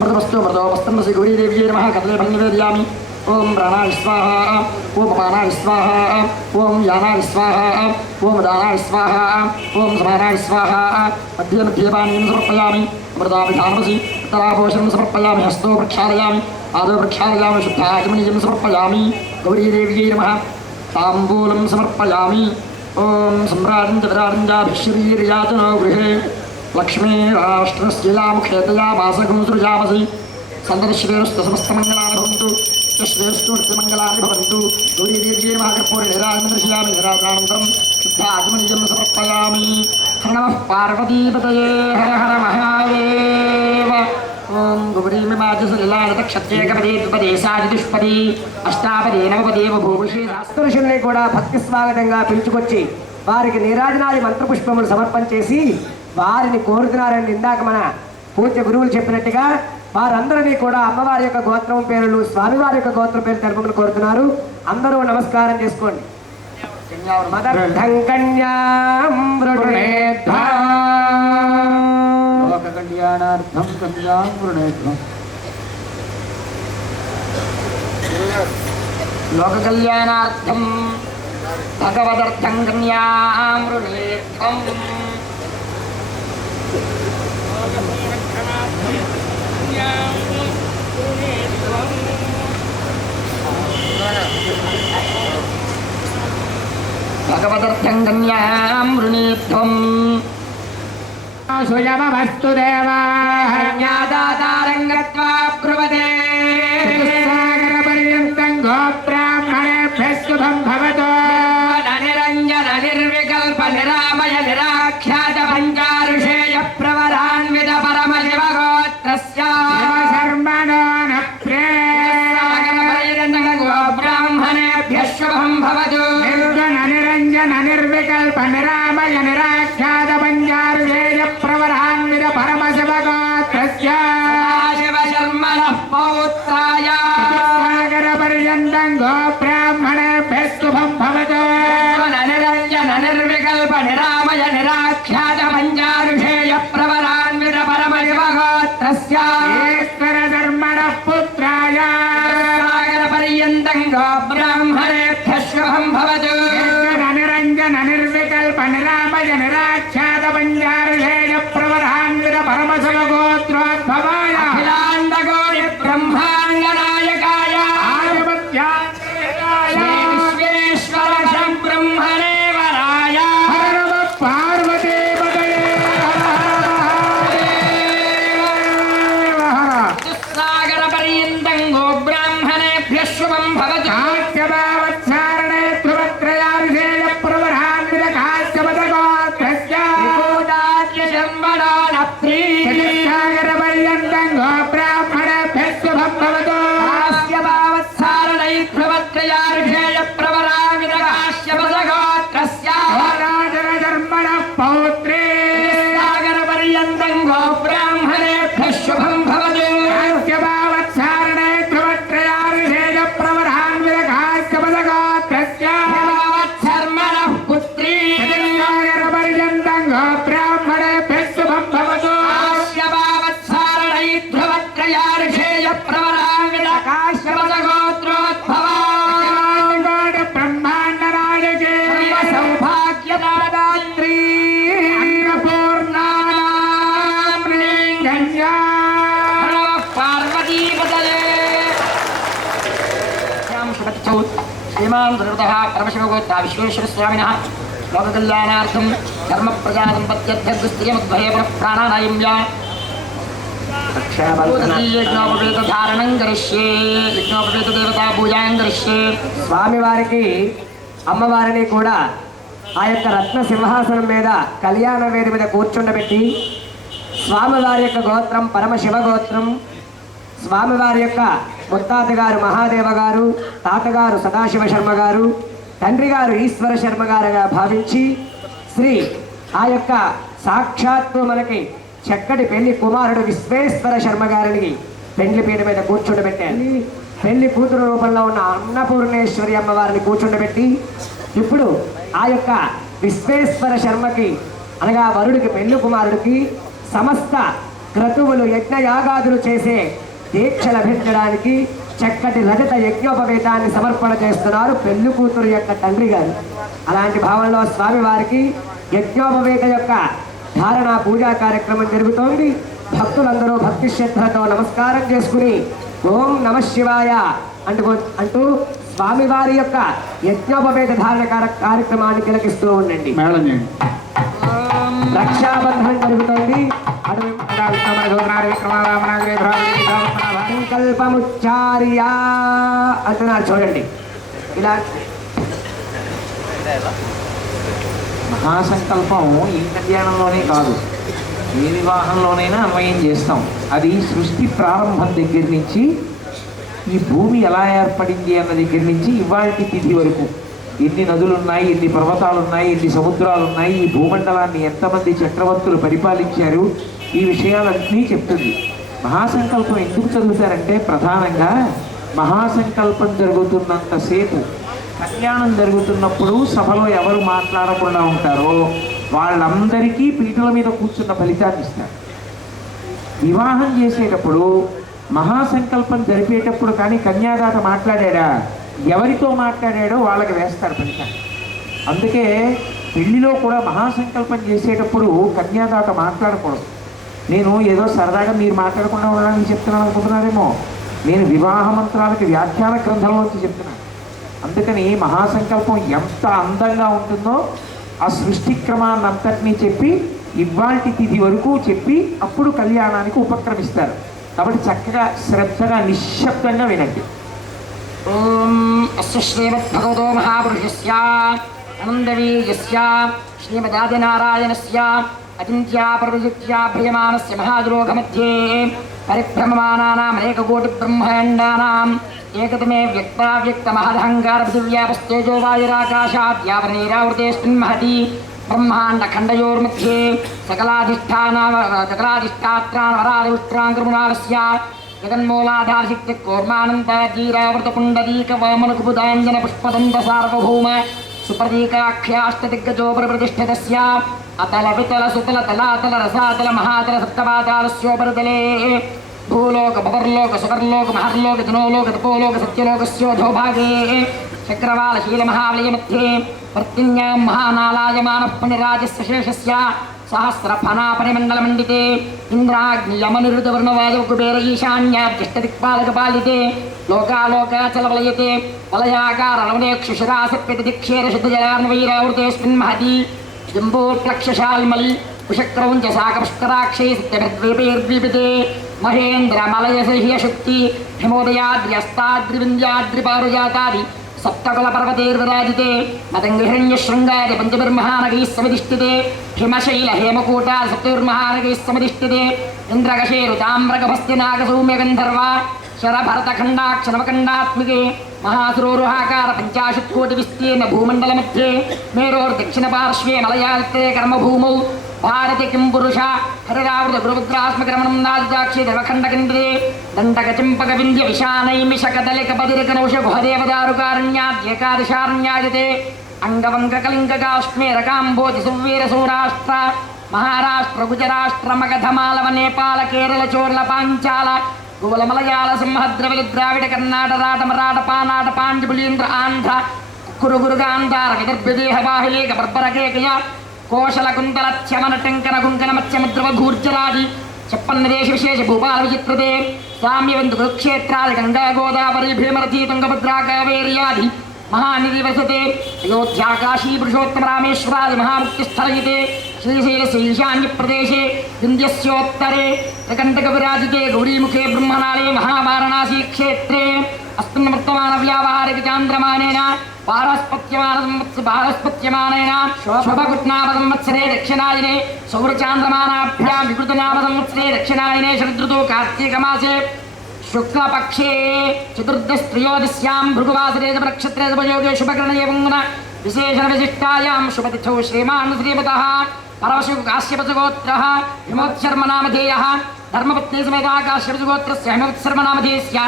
मृतवस्तु मृतोपस्तन्मसि गौरीदेव्यै नमः कदले फलनिवेदयामि। ओम प्राणाय स्वाहा, ओम अपानाय स्वाहा, ओम यानाय स्वाहा, ओम दानाय स्वाहा, ओम समानाय स्वाहा। मध्ये मध्ये पानीं समर्पयामि। अमृताभिधानमसि तलापोषणं समर्पयामि। हस्तो प्रक्षालयामि, पादौ प्रक्षालयामि, शुद्धाचमनीयं समर्पयामि। गौरीदेव्यै नमः ताम्बूलं समर्पयामि। ओम सम्राजं च विराजं च भिश्रीर्याचनो गृहे लक्ष्मी राष्ट्रस्यलामुखेतया वासगुं सृजामसि। सन्ततश्रेयस्तु समस्तमङ्गलानि भवन्तु, श्रेयस्तु नित्यमङ्गलानि भवन्तु। गौरीदेव्यै नमः कर्पूरनिराजनं दर्शयामि। निराजनानन्तरं शुद्धाचमनीयं समर्पयामि। हर नमः पार्वतीपतये हर हर महादेव। ओम गौरीमिमाजसलिलादक्षत्रेकपदे द्विपदे सादिदुष्पदे अष्टापदे नवपदे बभूवुषे। శాస్త్రుషుల్ని కూడా భక్తి స్వాగతంగా పిలుచుకొచ్చి వారికి నీరాజనాది మంత్రపుష్పములు సమర్పించేసి వారిని కోరుతున్నారని ఇందాక మన పూజ్య గురువులు చెప్పినట్టుగా వారందరినీ కూడా అమ్మవారి యొక్క గోత్రం పేర్లు, స్వామివారి యొక్క గోత్రం పేరు తెలుపమని కోరుతున్నారు. అందరూ నమస్కారం చేసుకోండి. लोक कल्याणार्थम भगवदर्थं कन्यामृणेर्थम भगवदर्थं कन्यामृणेर्थम सुयमस्तु देवाः ज्ञादातारङ्गत्वा ब्रुवते सागरपर्यन्तं गोब्राह्मणेभ्यः शुभं भवतु। निरञ्जन निर्विकल्प निरामय निराख्यात पञ्चारुषेय प्रवरान्वित परमशिवगोत्रस्य शर्मणो न प्रेसागरपर्यन्तं गोब्राह्मणेभ्यः शुभं भवतु। निर्जन निरञ्जन निर्विकल्प निरामय निराख्यात पञ्चारुषेय प्रवरान्वित परमशिवगोत्रस्य शिवशर्मणः पौत्राय सागरपर्यन्तं गोब्राह्मणेभ्यः शुभं भवतु। निरञ्जन निर्विकल्प निरामय निराख्यात पञ्चारुषेय प्रवरान्वित परमशिवगोत्रस्य ईश्वरशर्मणः पुत्राय सागरपर्यन्तं गोब्राह्मणेभ्यः शुभं भवतु। निरञ्जन निर्विकल्प निरामय निराख्यात पञ्चारुषेय प्रवरान्वित परमशिवगोत्रोद्भवाय अखिलाण्डकोटि ब्रह्माण्डनायकाय आदिमध्याय विश्वेश्वर ब्रह्मणे वराय हर नमः पार्वतीपतये सागरपर्यन्तं गोब्राह्मणेभ्यः शुभं भवतु। काश्यपवत्सारणे ध्रुवत्रयाभिषेय प्रवरान्वित काश्यपदगोत्रस्य विभूताद्यशम्बरो न प्रीतिसागरपर्यन्तं गोब्राह्मणेभ्यः शुभं भवतु। काश्यपवत्सारणे ध्रुवत्रयाभिषेय प्रवरान्वित काश्यपदगोत्रस्य राजनधर्मणः पौत्रे सागरपर्यन्तं गोब्राह्मणेभ्यः शुभं भवतु। काश्यपवत्सारणे ध्रुवत्रयाभिषेय प्रवरान्वित काश्यपदगोत्रस्य शर्मणः पुत्री सागरपर्यन्तं गोब्राह्मणेभ्यः शुभं भवतु। काश्यपवत्सारणे ध्रुवत्रयाभिषेय प्रवरान्वित काश्यपदगोत्रोद्भवाय ब्रह्माण्डनायके सौभाग्यदात्री अन्नपूर्णानां पार्वतीपतये श्रीमान् सर्वतः परमशिवगोत्रा विश्वेश्वरस्वामिनः लोककल्याणार्थं धर्मप्रजासम्पत्त्यर्थगुस्त्रियमुद्भये पुनः प्राणानायम्या यज्ञोपवेतधारणं करिष्ये यज्ञोपवेतदेवता पूजां करिष्ये। స్వామివారికి అమ్మవారిని కూడా ఆ యొక్క రత్న సింహాసనం మీద కళ్యాణ వేది మీద కూర్చుండబెట్టి స్వామివారి యొక్క గోత్రం పరమశివ గోత్రం, స్వామివారి యొక్క ముత్తాత గారు మహాదేవ గారు, తాతగారు సదాశివ శర్మ గారు, తండ్రి గారు ఈశ్వర శర్మ గారుగా భావించి శ్రీ ఆ యొక్క సాక్షాత్తు మనకి చక్కటి పెళ్లి కుమారుడు విశ్వేశ్వర శర్మ గారిని పెళ్లి పీట మీద కూర్చుండబెట్టారు. పెళ్లి కూతురు రూపంలో ఉన్న అన్నపూర్ణేశ్వరి అమ్మవారిని కూర్చుండబెట్టి ఇప్పుడు ఆ యొక్క విశ్వేశ్వర శర్మకి అనగా వరుడికి పెళ్లి కుమారుడికి సమస్త క్రతువులు యజ్ఞయాగాదులు చేసే దీక్ష లభించడానికి చక్కటి రజత యజ్ఞోపవేతాన్ని సమర్పణ చేస్తున్నారు పెళ్లి కూతురు యొక్క తండ్రి గారు. అలాంటి భావంలో స్వామివారికి యజ్ఞోపవేత యొక్క ధారణ పూజా కార్యక్రమం జరుగుతోంది. భక్తులందరూ భక్తి శ్రద్ధలతో నమస్కారం చేసుకుని ఓం నమ శివాయ అంటూ స్వామివారి యొక్క యజ్ఞోపవేత ధారణ కార్యక్రమాన్ని తిలకిస్తూ ఉండండి. రక్షాబంధనం జరుగుతోంది. సంకల్పముచ్చార్య అంటున్నారు చూడండి. ఇలా మహాసంకల్పం ఈ కళ్యాణంలోనే కాదు, ఏ వివాహంలోనైనా అన్వయం చేస్తాం. అది సృష్టి ప్రారంభం దగ్గర నుంచి ఈ భూమి ఎలా ఏర్పడింది అన్న దగ్గర నుంచి ఇవాళ తిథి వరకు ఎన్ని నదులు ఉన్నాయి, ఎన్ని పర్వతాలు ఉన్నాయి, ఎన్ని సముద్రాలు ఉన్నాయి, ఈ భూమండలాన్ని ఎంతమంది చక్రవర్తులు పరిపాలించారు, ఈ విషయాలన్నీ చెప్తుంది. మహాసంకల్పం ఎందుకు చదువుతారంటే ప్రధానంగా మహాసంకల్పం జరుగుతున్నంతసేపు, కళ్యాణం జరుగుతున్నప్పుడు సభలో ఎవరు మాట్లాడకుండా ఉంటారో వాళ్ళందరికీ పీటల మీద కూర్చున్న ఫలితాన్ని ఇస్తారు. వివాహం చేసేటప్పుడు మహాసంకల్పం జరిపేటప్పుడు కానీ కన్యాదాత మాట్లాడాడా, ఎవరితో మాట్లాడాడో వాళ్ళకి వేస్తారు ఫలితాన్ని. అందుకే పెళ్లిలో కూడా మహాసంకల్పం చేసేటప్పుడు కన్యాదాత మాట్లాడకూడదు. నేను ఏదో సరదాగా మీరు మాట్లాడకుండా ఉండడానికి చెప్తున్నాను అనుకుంటున్నారేమో, నేను వివాహ మంత్రాలకి వ్యాఖ్యాన గ్రంథంలోంచి చెప్తున్నాను. అందుకని మహాసంకల్పం ఎంత అందంగా ఉంటుందో ఆ సృష్టి క్రమాన్ని అంతటినీ చెప్పి ఇవాల్టి తిథి వరకు చెప్పి అప్పుడు కళ్యాణానికి ఉపక్రమిస్తారు. కాబట్టి చక్కగా శ్రద్ధగా నిశ్శబ్దంగా వినండి. ఓం అస్య శ్రీమద్భగవతో మహాపురుషస్య ఆనందవీర్యస్య శ్రీమదాదినారాయణస్య అచింత్యాపరవిజిత్యా భ్రియమానస్య మహాదురోగమధ్యే పరిభ్రమమానానాం అనేకకోటి బ్రహ్మాండానాం ఏకతమే వ్యక్తావ్యక్తమహదహంకార పృథివ్యాపస్తేజో వాయురాకాశాద్యావరణీరావృతేస్మిన్ మహతి బ్రహ్మాండఖండయోర్मध्ये सकलाधिष्ठात्राणवरादिविष्ट्राङ्कृमुनालस्य जगन्मूलाधारशक्तिकोर्मानन्ताजीरावृतपुण्डरीकवामनकुपुदाञ्जनपुष्पदन्तसार्वभौम सुप्रतीकाख्याष्टदिग्गजोपरिप्रतिष्ठितस्य अतलवितलसुतलतलातलरसातलमहातलसप्तपातालस्योपरितले भूलोक भवर्लोक सुवर्लोक महर्लोक जनोलोक तपोलोक सत्यलोकस्योधोभागे चक्रवालशीलमहावलयमध्ये वर्तिन्यां महानालायमानः पुण्यराजस्य शेषस्य सहस्रफनापरिमण्डलमण्डिते इन्द्राग्नियमनिरुद्धवर्णवायुकुबेर ईशान्याद्यष्टदिक्पालकपालिते लोकालोकाचलवलयते वलयाकारलवणेक्षुशिरासप्यतिक्षेरशुद्धजलार्णवैरावृतेऽस्मिन् महति जम्बोत्लक्षशाल्मल् कुशक्रौञ्चसाकपुष्कराक्षे सत्यभिद्वीपैर्द्वीपिते महेन्द्रमलयसह्यशक्ति हिमोदयाद्र्यस्ताद्रिविन्द्याद्रिपारुजातादि सप्तकुलपर्वतैर्विराजिते मतङ्गिहिरण्यशृङ्गारि पञ्चभिर्महानगैः समधिष्ठिते हिमशैल हेमकूटा सप्तैर्महानगैः समधिष्ठिते इन्द्रकशेरुताम्रगभस्तिनागसौम्यगन्धर्वा शरभरतखण्डाक्षरमखण्डात्मिके महासुरोरुहाकार पञ्चाशत्कोटिविस्तीर्ण भूमण्डलमध्ये मेरोर्दक्षिणपार्श्वे मलयाल्ते कर्मभूमौ भारति किं पुरुष हरिरावृत गुरुमुद्रास्मक्रमणं नादिदाक्षि देवखण्डकेन्द्रे दण्डकचिम्पकविन्द्य विशानैमिषकदलिकपदिरकनौष गुहदेवदारुकारण्याद्येकादशारण्यायते अङ्गवङ्गकलिङ्गकाश्मीरकाम्बोजि सुवीरसौराष्ट्र महाराष्ट्र गुजराष्ट्र मगधमालव नेपाल केरल चोर्ल पाञ्चाल गोवल मलयाल सिंहद्रविल द्राविड कर्नाट राट मराठ पानाट पाण्डुपुलीन्द्र आन्ध्र कुरुगुरुगान्धार विदर्भदेह बाहिलेक बर्बरकेकय कोशल कुंतल च्यमन टंकन कुंकन मत्स्यमुद्रव घूर्जरादि छप्पन्न देश विशेष भूपाल विचित्रते साम्यवन्तु कुरुक्षेत्रादि गंगा गोदावरी भीमरथी तुंगभद्रा कावेर्यादि महानिधि वसते अयोध्या काशी पुरुषोत्तम रामेश्वरादि महामुक्तिस्थलयते श्रीशैलस्य ईशान्य प्रदेशे विन्ध्यस्योत्तरे त्रिकण्टक विराजिते गौरीमुखे ब्रह्मणाले महावाराणसी क्षेत्रे अस्मिन् वर्तमान व्यावहारिक चान्द्रमानेन पारस्पत्यमानेन शोभकृत्नामसंवत्सरे दक्षिणायने सौरचान्द्रमानाभ्यां विकृतनामसंवत्सरे दक्षिणायने शरदृतौ कार्तीकमासे शुक्लपक्षे चतुर्दशत्रयोदश्यां भृगुवासरे नक्षत्रे शुभयोगे शुभकरणे पुङ्गन विशेषणविशिष्टायां शुभतिथौ श्रीमान् श्रीमतः परमशिव काश्यपसगोत्रः हिमोत्शर्मनामधेयः धर्मपत्नी समेतः काश्यपसगोत्रस्य हिमोत्शर्मनामधेयस्य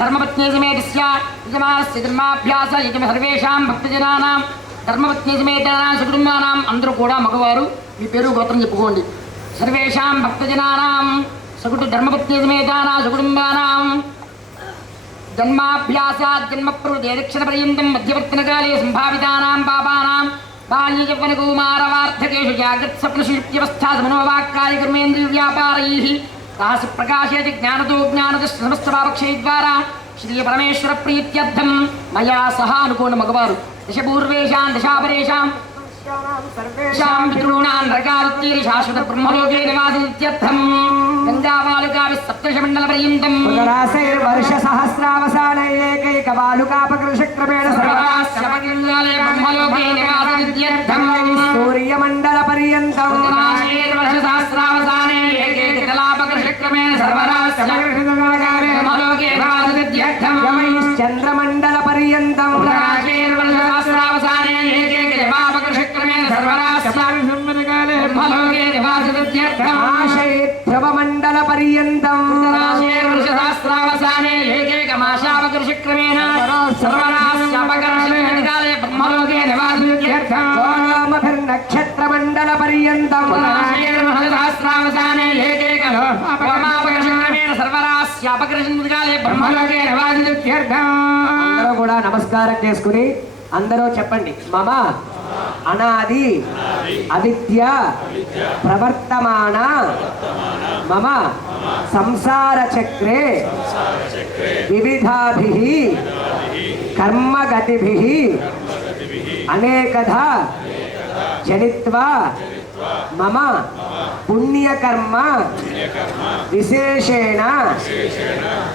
धर्मपत्नी समेतस्य यजमानस्य जन्माभ्यास यजम सर्वेषां भक्तजनानां धर्मपत्नी समेतानां सुकुटुम्बानां అందరూ కూడా మగవారు మీ పేరు గోత్రం చెప్పుకోండి సర్వేషాం భక్తజనానాం సకుటు ధర్మపత్యేతమేతానా సుకుటుంబానాం జన్మాభ్యాసాత్ జన్మప్రవృతే దక్షిణపర్యంతం మధ్యవర్తనకాలే సంభావితానాం పాపానాం బాల్యయవ్వనకౌమారవార్ధకేషు జాగ్రత్స్వప్నసుషుప్త్యవస్థా సమనోవాక్కాయ కర్మేంద్రియవ్యాపారైః తాసు ప్రకాశేతి జ్ఞానతో జ్ఞానదృష్టి సమస్తపాపక్షయద్వారా శ్రీ పరమేశ్వర ప్రీత్యర్థం మయా సహా అనుకోండి మగవారు దశపూర్వేషాం దశాపరేషాం శాం పితॄణాం నరకాదుత్తీరి శాశ్వత బ్రహ్మలోకే నివాసనిత్యర్థం గంగాబాలుకావి సప్తశమండల పర్యంతం వర్ష సహస్రావసాన ఏకైక బాలుకాపకృషక్రమేణ సర్వరాశ్రమగంగాలే బ్రహ్మలోకే నివాసనిత్యర్థం సూర్యమండల పర్యంతం వర్ష సహస్రావసానే ఏకైక కలాపకృషక్రమేణ సర్వరాశ్రమగంగాలే బ్రహ్మలోకే నివాసనిత్యర్థం చంద్రమండల పర్యంతం వర్ష సహస్రావసానే ఏకైక జపాపకృషక్రమేణ సర్వరాశ్రమగంగాలే బ్రహ్మలోకే నివాసనిత్యర్థం ధ్రువమండల పర్యంతం సహస్రావసానే ఏకైకమాశాపకృషక్రమేణ సర్వరాశ్రమగంగాలే బ్రహ్మలోకే నివాసనిత్యర్థం నక్షత్రమండల పర్యంతం సహస్రావసానే ఏకైకమాపకృషక్రమేణ సర్వరాశ్రమగంగాలే బ్రహ్మలోకే నివాసనిత్యర్థం అందరూ కూడా నమస్కారం చేసుకుని అందరూ చెప్పండి మమ అనాది అవిద్య ప్రవర్తమాన మమ సంసార చక్రే వివిధాభిః కర్మగతిభిః అనేకధా జనిత్వా మమ పుణ్యకర్మ విశేషేణ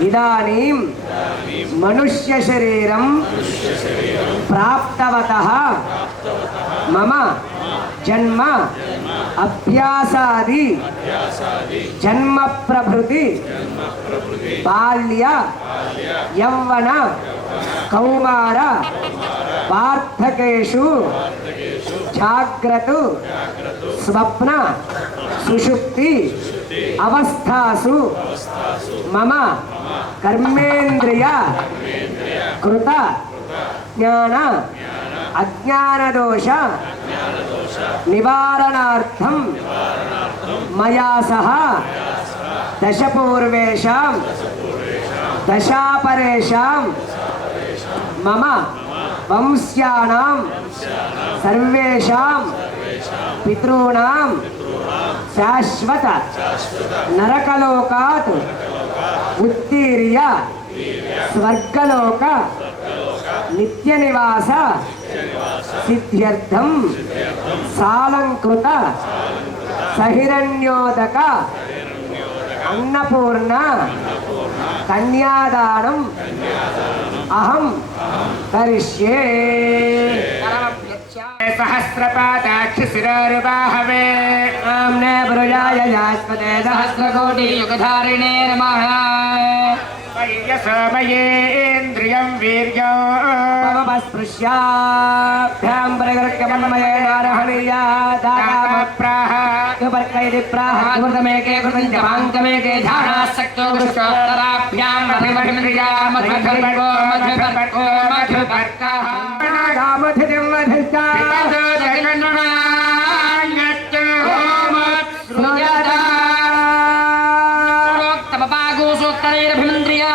ఇదానీం మనుష్య శరీరం ప్రాప్తవతః మమ జన్మ అభ్యాసాది జన్మ ప్రభృతి బాల్య యౌవన కౌమార వార్ధకేషు జాగ్రత్త స్వప్న సుషుప్తి అవస్థాసు మమ కర్మేంద్రియ కృత జ్ఞాన అజ్ఞానదోష నివారణార్థం మయా సహ దశపూర్వేషాం దశాపరేషాం మమ వంశ్యానాం సర్వేషాం పితॄణాం శాశ్వత నరకలోకాత్ ఉత్తీర్య స్వర్గలోక నిత్య నివాస సిద్ధ్యర్థం సాలంకృత సహిరణ్యోదక అన్నపూర్ణ కన్యాదానం అహం కరిష్యే. సహస్రపాదాక్షి శిరోరుబాహవే నామ్నే బ్రూయాయ యాస్పదే సహస్రకోటి యుగధారిణే నమః. సోమయేంద్రియం వీర్యం స్పృశ్యాభ్యాం ప్రగృహ్యమన్మయేనారహణీయా దాతామప్రాహ యుపర్కైది ప్రాహ కృతమేకే కృతం జపాంకమేకే ధారాసక్తో కృష్ణోత్తరాభ్యాం రవివర్ణియా మధుపర్కో మధుపర్కో మధుపర్కః గామధితిం వధిష్ఠా సూక్తమపాగోసోత్తరైరభిమంత్రియా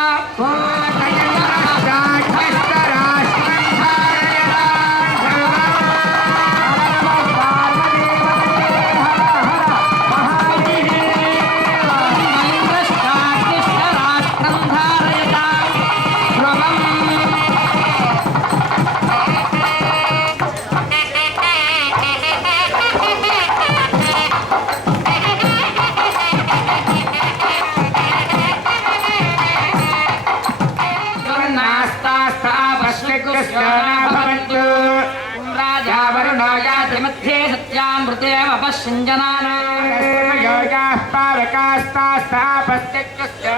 मध्ये सत्यामृतेमपश्यञ्जनानां योगाः पावकास्तास्तापस्त्यक्तस्य